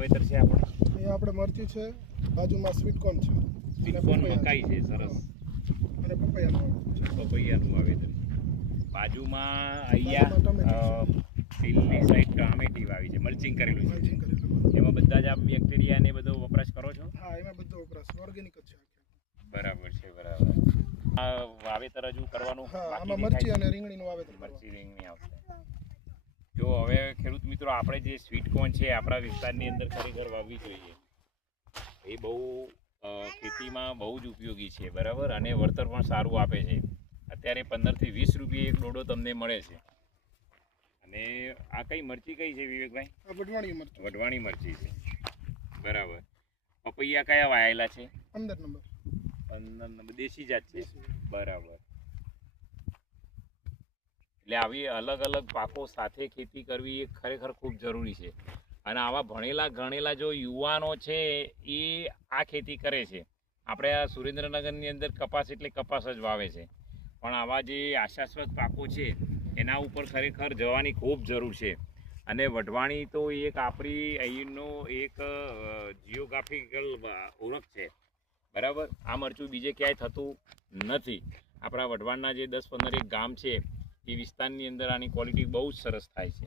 વાવેતર છે આપણે? અહીંયા આપણે મરચી છે, બાજુમાં સ્વીટકોર્ન છે, સ્વીટકોર્ન મકાઈ છે, સરસ. અને પપૈયાનું વાવેતર છે. બાજુમાં અહીંયા પેલી સાઈડ ટામેટી વાવી છે, મલ્ચિંગ કરેલું છે. એમાં બધા જ આપ બેક્ટેરિયા ને બધો વપરાશ કરો છો? હા, એમાં બધો વપરાશ ઓર્ગેનિક જ છે. બરાબર છે, બરાબર. આ વાવેતર હજુ કરવાનું આમાં મરચી અને રીંગણીનું વાવેતર. મરચી રીંગણી આવશે. જો હવે ખેડૂત મિત્રો, આપણે જે સ્વીટકોર્ન છે આપણા વિસ્તારની અંદર ખરેખર વાવવી જોઈએ. એ બહુ ખેતીમાં બહુ જ ઉપયોગી છે, બરાબર, અને વળતર પણ સારું આપે છે. અત્યારે 15 થી 20 રૂપિયા એક ડોડો તમને મળે છે. અને આ કઈ મરચી કઈ છે વિવેકભાઈ? વઢવાણી મરચી. વઢવાણી મરચી છે, બરાબર. પપૈયા કયા વાયેલા છે? 15 નંબર. 15 નંબર દેશી જાત છે, બરાબર. એટલે આવી અલગ અલગ પાકો સાથે ખેતી કરવી એ ખરેખર ખૂબ જરૂરી છે. અને આવા ભણેલા ગણેલા જો યુવાનો છે એ આ ખેતી કરે છે. આપણે આ સુરેન્દ્રનગરની અંદર કપાસ એટલે કપાસ જ વાવે છે, પણ આવા જે આશાસ્પદ પાકો છે એના ઉપર ખરેખર જવાની ખૂબ જરૂર છે. અને વઢવાણી તો એક આપણી અહીંનો એક જિયોગ્રાફિકલ ઓળખ છે, બરાબર. આ મરચું બીજે ક્યાંય થતું નથી. આપણા વઢવાણના જે 10-15 એક ગામ છે એ વિસ્તારની અંદર આની ક્વોલિટી બહુ જ સરસ થાય છે.